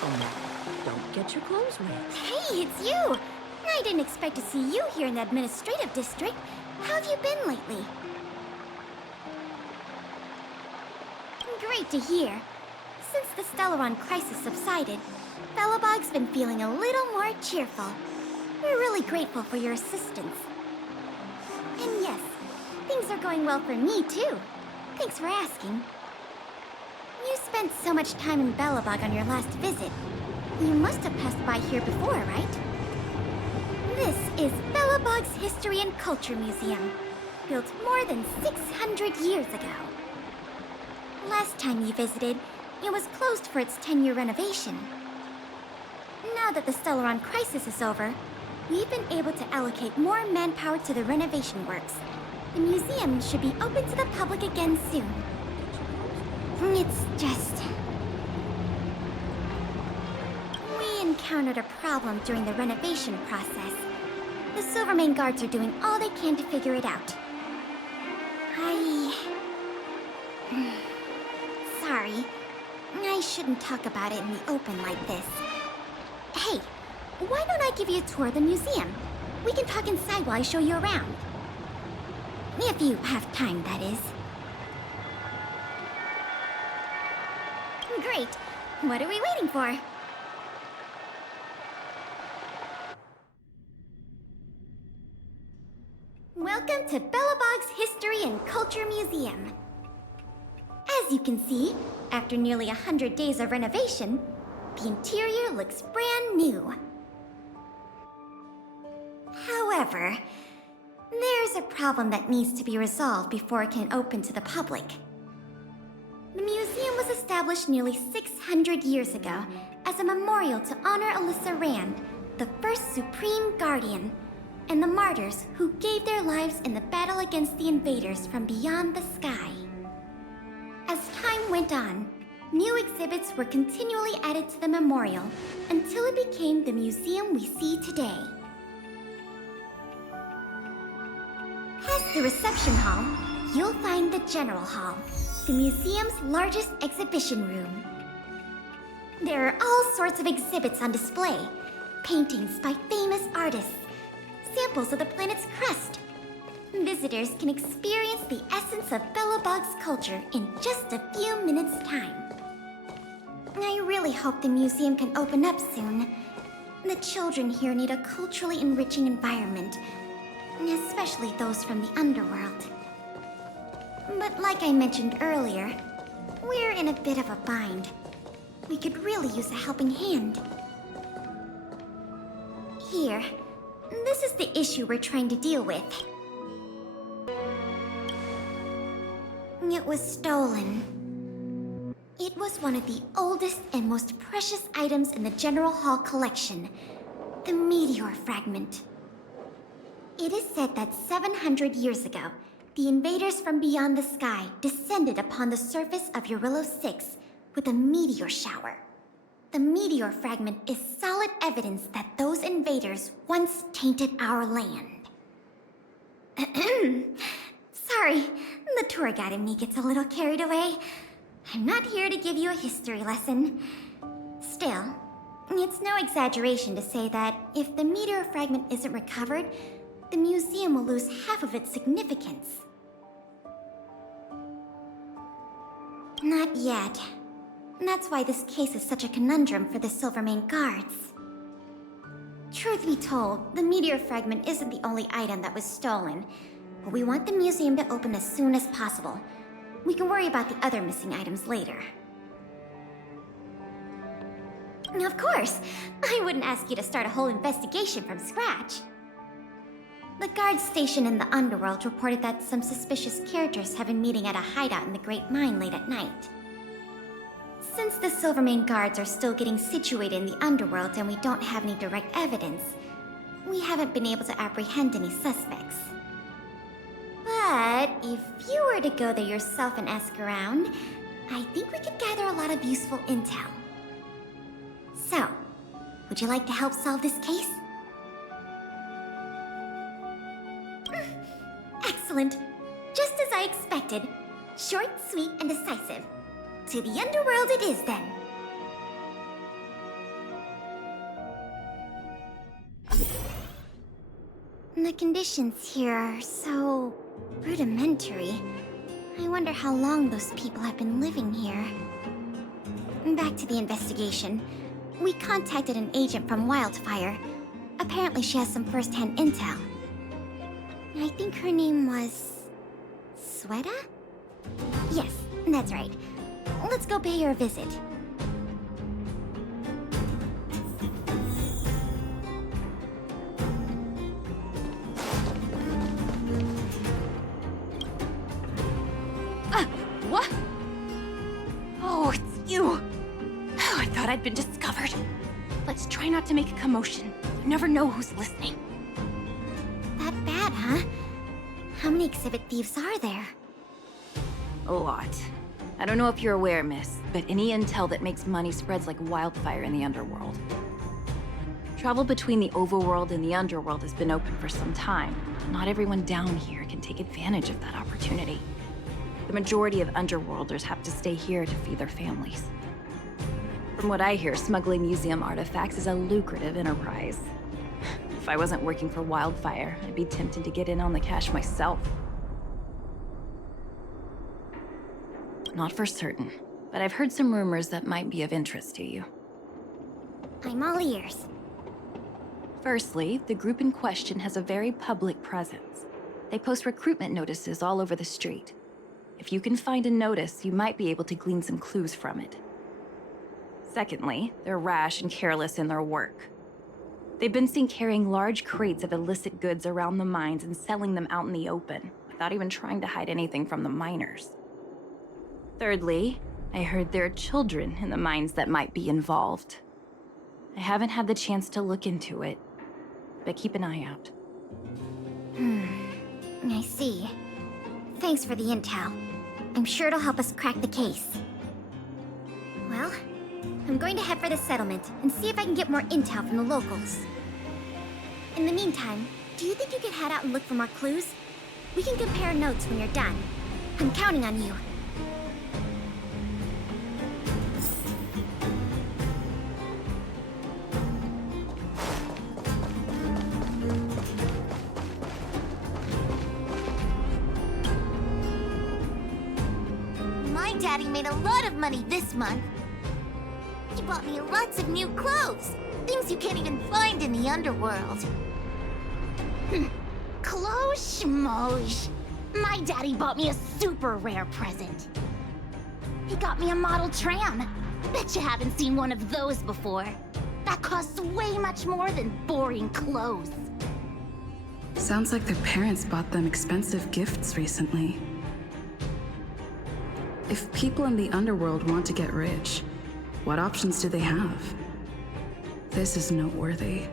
somewhere. Don't get your clothes wet. Hey, it's you! I didn't expect to see you here in the administrative district. How have you been lately? Great to hear. Since the Stellaron crisis subsided, Belobog's been feeling a little more cheerful. We're really grateful for your assistance. And yes, things are going well for me, too. Thanks for asking. You spent so much time in Belobog on your last visit. You must have passed by here before, right? This is Belobog's History and Culture Museum, built more than 600 years ago. Last time you visited, it was closed for its 10-year renovation. Now that the Stellaron crisis is over, we've been able to allocate more manpower to the renovation works. The museum should be open to the public again soon. It's just... we encountered a problem during the renovation process. The Silvermane guards are doing all they can to figure it out. Sorry. I shouldn't talk about it in the open like this. Hey, why don't I give you a tour of the museum? We can talk inside while I show you around. If you have time, that is. Great. What are we waiting for? Welcome to Belobog's History and Culture Museum. As you can see, after nearly 100 days of renovation, the interior looks brand new. However, there's a problem that needs to be resolved before it can open to the public. The museum was established nearly 600 years ago as a memorial to honor Alyssa Rand, the first Supreme Guardian, and the martyrs who gave their lives in the battle against the invaders from beyond the sky. As time went on, new exhibits were continually added to the memorial until it became the museum we see today. Past the reception hall, you'll find the General Hall, the museum's largest exhibition room. There are all sorts of exhibits on display, paintings by famous artists, samples of the planet's crust. Visitors can experience the essence of Belobog's culture in just a few minutes' time. I really hope the museum can open up soon. The children here need a culturally enriching environment, especially those from the underworld. But like I mentioned earlier, we're in a bit of a bind. We could really use a helping hand. Here, this is the issue we're trying to deal with. It was stolen. It was one of the oldest and most precious items in the General Hall collection, the meteor fragment. It is said that 700 years ago, the invaders from beyond the sky descended upon the surface of Eurillo 6 with a meteor shower. The meteor fragment is solid evidence that those invaders once tainted our land. Sorry, the tour guide in me gets a little carried away. I'm not here to give you a history lesson. Still, it's no exaggeration to say that if the meteor fragment isn't recovered, the museum will lose half of its significance. Not yet. That's why this case is such a conundrum for the Silvermane guards. Truth be told, the meteor fragment isn't the only item that was stolen, but we want the museum to open as soon as possible. We can worry about the other missing items later. Of course! I wouldn't ask you to start a whole investigation from scratch. The guards stationed in the underworld reported that some suspicious characters have been meeting at a hideout in the Great Mine late at night. Since the Silvermane guards are still getting situated in the underworld and we don't have any direct evidence, we haven't been able to apprehend any suspects. But if you were to go there yourself and ask around, I think we could gather a lot of useful intel. So, would you like to help solve this case? Excellent. Just as I expected. Short, sweet, and decisive. To the underworld it is, then. conditions here are so rudimentary. I wonder how long those people have been living here. Back to the investigation. We contacted an agent from Wildfire. Apparently she has some first-hand intel. I think her name was... Sweta? Yes, that's right. Let's go pay her a visit. What? Oh, it's you! Oh, I thought I'd been discovered. Let's try not to make a commotion. You never know who's listening. That bad, huh? How many exhibit thieves are there? A lot. I don't know if you're aware, miss, but any intel that makes money spreads like wildfire in the underworld. Travel between the overworld and the underworld has been open for some time. Not everyone down here can take advantage of that opportunity. The majority of underworlders have to stay here to feed their families. From what I hear, smuggling museum artifacts is a lucrative enterprise. If I wasn't working for Wildfire, I'd be tempted to get in on the cash myself. Not for certain, but I've heard some rumors that might be of interest to you. I'm all ears. Firstly, the group in question has a very public presence. They post recruitment notices all over the street. If you can find a notice, you might be able to glean some clues from it. Secondly, they're rash and careless in their work. They've been seen carrying large crates of illicit goods around the mines and selling them out in the open, without even trying to hide anything from the miners. Thirdly, I heard there are children in the mines that might be involved. I haven't had the chance to look into it, but keep an eye out. I see. Thanks for the intel. I'm sure it'll help us crack the case. Well, I'm going to head for the settlement and see if I can get more intel from the locals. In the meantime, do you think you could head out and look for more clues? We can compare notes when you're done. I'm counting on you. My daddy made a lot of money this month. He bought me lots of new clothes. Things you can't even find in the underworld. Clothes schmoes. My daddy bought me a super rare present. He got me a model tram. Bet you haven't seen one of those before. That costs way much more than boring clothes. Sounds like their parents bought them expensive gifts recently. If people in the underworld want to get rich, what options do they have? This is noteworthy.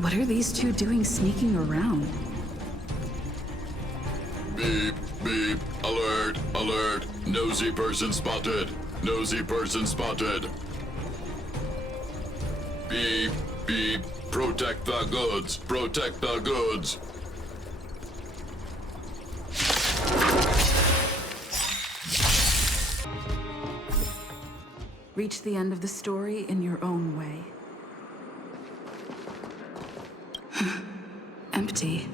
What are these two doing sneaking around? Beep, beep, alert, alert, nosy person spotted, nosy person spotted. Beep, beep, protect the goods, protect the goods. Reach the end of the story in your own way. Empty.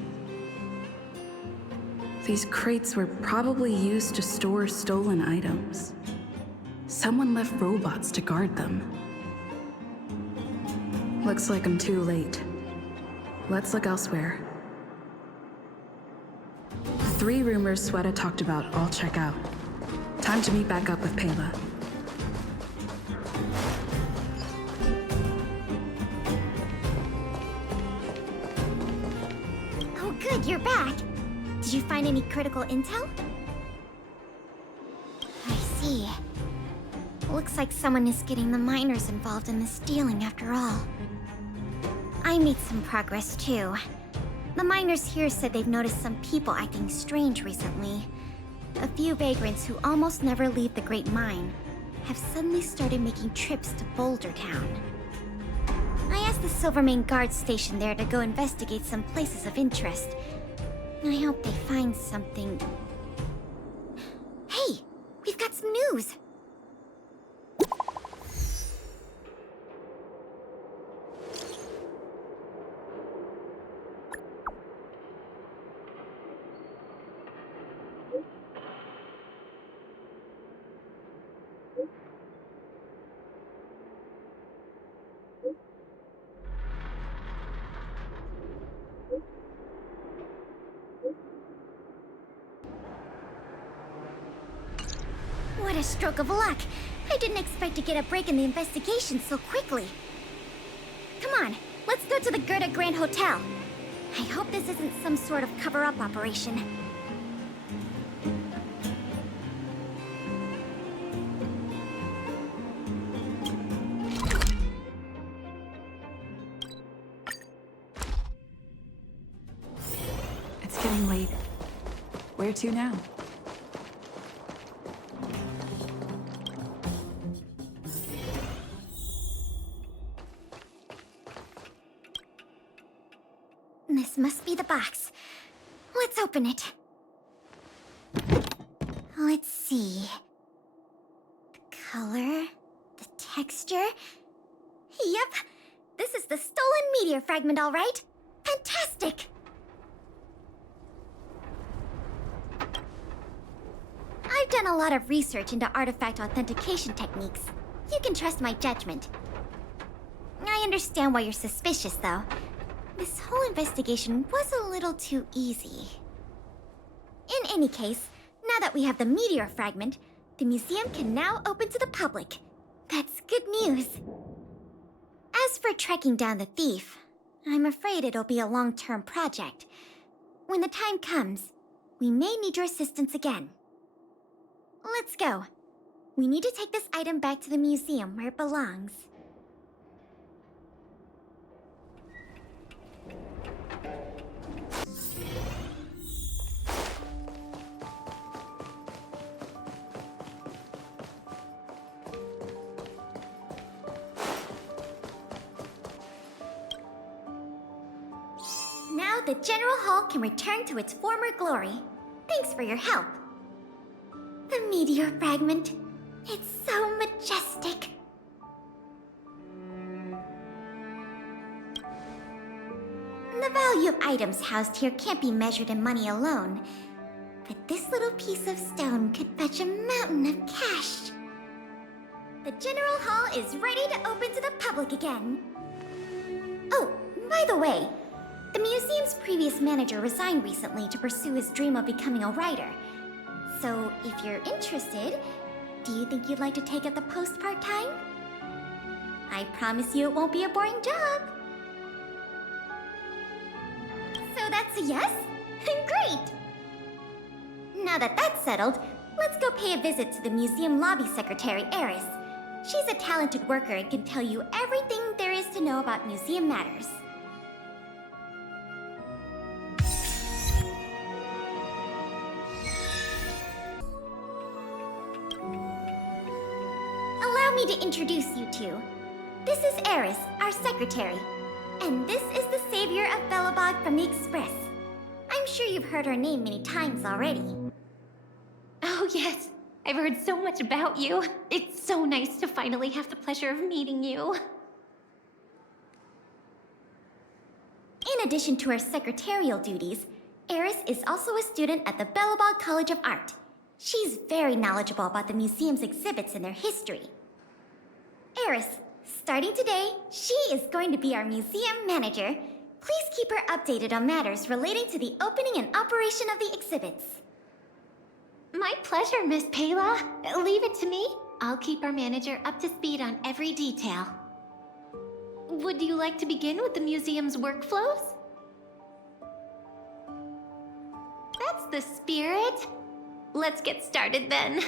These crates were probably used to store stolen items. Someone left robots to guard them. Looks like I'm too late. Let's look elsewhere. The 3 rumors Sweta talked about all check out. Time to meet back up with Pela. Oh good, you're back. Did you find any critical intel? I see. Looks like someone is getting the miners involved in the stealing after all. I made some progress too. The miners here said they've noticed some people acting strange recently. A few vagrants who almost never leave the Great Mine have suddenly started making trips to Boulder Town. I asked the Silvermane guard station there to go investigate some places of interest. I hope they find something. Hey, we've got some news! What a stroke of luck! I didn't expect to get a break in the investigation so quickly. Come on, let's go to the Gerda Grand Hotel. I hope this isn't some sort of cover-up operation. It's getting late. Where to now? This must be the box. Let's open it. Let's see. The color, the texture. Yep, this is the stolen meteor fragment, all right. Fantastic! I've done a lot of research into artifact authentication techniques. You can trust my judgment. I understand why you're suspicious, though. This whole investigation was a little too easy. In any case, now that we have the meteor fragment, the museum can now open to the public. That's good news. As for tracking down the thief, I'm afraid it'll be a long-term project. When the time comes, we may need your assistance again. Let's go. We need to take this item back to the museum where it belongs. Now the General Hall can return to its former glory. Thanks for your help. The meteor fragment. It's so majestic. The value of items housed here can't be measured in money alone. But this little piece of stone could fetch a mountain of cash. The General Hall is ready to open to the public again. Oh, by the way, the museum's previous manager resigned recently to pursue his dream of becoming a writer. So, if you're interested, do you think you'd like to take up the post part-time? I promise you it won't be a boring job. So that's a yes? Great! Now that that's settled, let's go pay a visit to the museum lobby secretary, Eris. She's a talented worker and can tell you everything there is to know about museum matters. Allow me to introduce you two. This is Eris, our secretary. And this is the savior of Belobog from the Express. I'm sure you've heard her name many times already. Oh, yes. I've heard so much about you. It's so nice to finally have the pleasure of meeting you. In addition to her secretarial duties, Eris is also a student at the Belobog College of Art. She's very knowledgeable about the museum's exhibits and their history. Eris, starting today, she is going to be our museum manager. Please keep her updated on matters relating to the opening and operation of the exhibits. My pleasure, Miss Payla. Leave it to me. I'll keep our manager up to speed on every detail. Would you like to begin with the museum's workflows? That's the spirit. Let's get started then.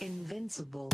Invincible.